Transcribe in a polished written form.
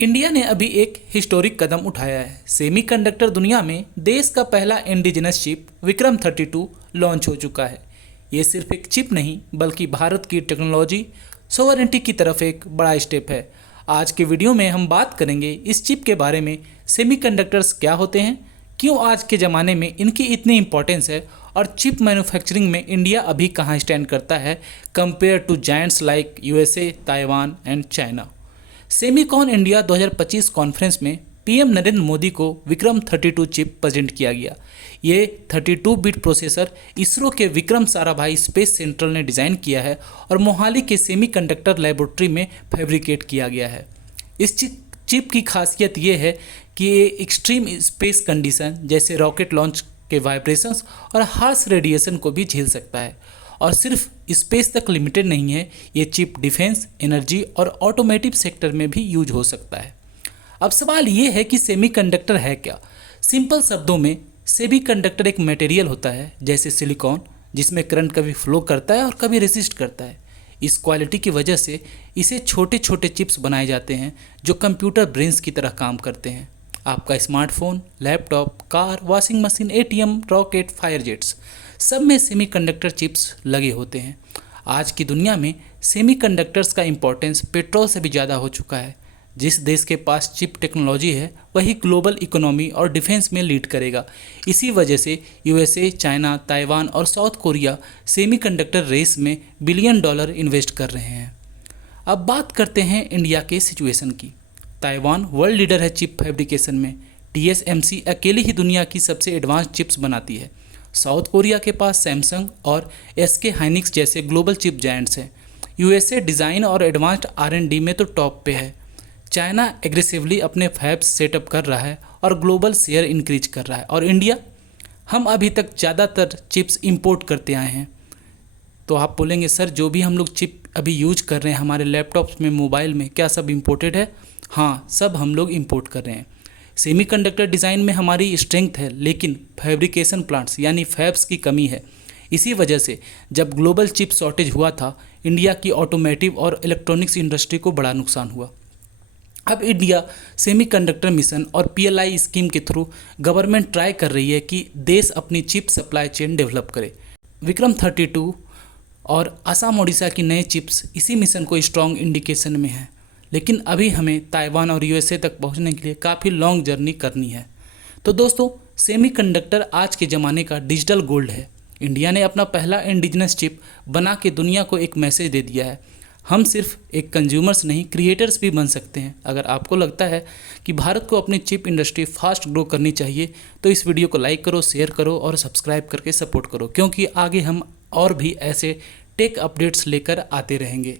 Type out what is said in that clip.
India ने अभी एक हिस्टोरिक कदम उठाया है। सेमीकंडक्टर दुनिया में देश का पहला इंडिजिनस चिप विक्रम 32 लॉन्च हो चुका है। ये सिर्फ एक चिप नहीं बल्कि भारत की टेक्नोलॉजी सोवरेंटी की तरफ एक बड़ा स्टेप है। आज के वीडियो में हम बात करेंगे इस चिप के बारे में, सेमीकंडक्टर्स क्या होते हैं, क्यों आज के ज़माने में इनकी इतनी इंपॉर्टेंस है और चिप मैन्युफैक्चरिंग में इंडिया अभी कहाँ स्टैंड करता है compare to giants like USA, Taiwan and China. Semicon India 2025 conference में पीएम नरेंद्र मोदी को विक्रम 32 चिप प्रेजेंट किया गया। ये 32 बिट प्रोसेसर इसरो के विक्रम साराभाई स्पेस सेंट्रल ने डिज़ाइन किया है और मोहाली के सेमीकंडक्टर लैबोरेटरी में फैब्रिकेट किया गया है। इस चिप की खासियत ये है कि ये एक्सट्रीम स्पेस कंडीशन जैसे रॉकेट लॉन्च के वाइब्रेशंस और हार्श रेडिएशन को भी झेल सकता है। और सिर्फ स्पेस तक लिमिटेड नहीं है, ये चिप डिफेंस, एनर्जी और ऑटोमेटिव सेक्टर में भी यूज हो सकता है। अब सवाल ये है कि सेमीकंडक्टर है क्या। सिंपल शब्दों में सेमीकंडक्टर एक मटेरियल होता है जैसे सिलिकॉन, जिसमें करंट कभी फ्लो करता है और कभी रेसिस्ट करता है। इस क्वालिटी की वजह से इसे छोटे छोटे चिप्स बनाए जाते हैं जो कंप्यूटर ब्रेन्स की तरह काम करते हैं। आपका smartphone, laptop, car, washing machine, ATM, rocket, fire jets, सब में सेमीकंडक्टर चिप्स लगे होते हैं। आज की दुनिया में सेमीकंडक्टर्स का इंपॉर्टेंस पेट्रोल से भी ज़्यादा हो चुका है। जिस देश के पास चिप टेक्नोलॉजी है वही ग्लोबल इकोनॉमी और डिफेंस में लीड करेगा। इसी वजह से यूएसए, चाइना, ताइवान और साउथ कोरिया सेमीकंडक्टर रेस में $बिलियन इन्वेस्ट कर रहे हैं। अब बात करते हैं इंडिया के सिचुएशन की। ताइवान वर्ल्ड लीडर है चिप फैब्रिकेशन में। TSMC अकेली ही दुनिया की सबसे एडवांस चिप्स बनाती है। साउथ कोरिया के पास सैमसंग और SK हाइनिक्स जैसे ग्लोबल चिप जायंट्स हैं। यूएसए डिज़ाइन और एडवांस्ड R&D में तो टॉप पे है। चाइना एग्रेसिवली अपने फैब्स सेटअप कर रहा है और ग्लोबल शेयर इंक्रीज कर रहा है। और इंडिया, हम अभी तक ज़्यादातर चिप्स इंपोर्ट करते आए हैं। तो आप बोलेंगे सर, जो भी हम लोग चिप अभी यूज कर रहे हैं हमारे लैपटॉप्स में, मोबाइल में, क्या सब इम्पोर्टेड है? हाँ, सब हम लोग इंपोर्ट कर रहे हैं। सेमीकंडक्टर डिज़ाइन में हमारी स्ट्रेंथ है, लेकिन फैब्रिकेशन प्लांट्स यानी फैब्स की कमी है। इसी वजह से जब ग्लोबल चिप शॉर्टेज हुआ था, इंडिया की ऑटोमेटिव और इलेक्ट्रॉनिक्स इंडस्ट्री को बड़ा नुकसान हुआ। अब इंडिया सेमीकंडक्टर मिशन और PLI स्कीम के थ्रू गवर्नमेंट ट्राई कर रही है कि देश अपनी चिप सप्लाई चेन डेवलप करे। विक्रम 32 और असम ओडिशा की नए चिप्स इसी मिशन को स्ट्रॉन्ग इंडिकेशन में हैं। लेकिन अभी हमें ताइवान और यूएसए तक पहुंचने के लिए काफ़ी लॉन्ग जर्नी करनी है। तो दोस्तों, सेमीकंडक्टर आज के ज़माने का डिजिटल गोल्ड है। इंडिया ने अपना पहला इंडिजिनस चिप बना के दुनिया को एक मैसेज दे दिया है। हम सिर्फ एक कंज्यूमर्स नहीं, क्रिएटर्स भी बन सकते हैं। अगर आपको लगता है कि भारत को अपनी चिप इंडस्ट्री फास्ट ग्रो करनी चाहिए तो इस वीडियो को लाइक करो, शेयर करो और सब्सक्राइब करके सपोर्ट करो, क्योंकि आगे हम और भी ऐसे टेक अपडेट्स लेकर आते रहेंगे।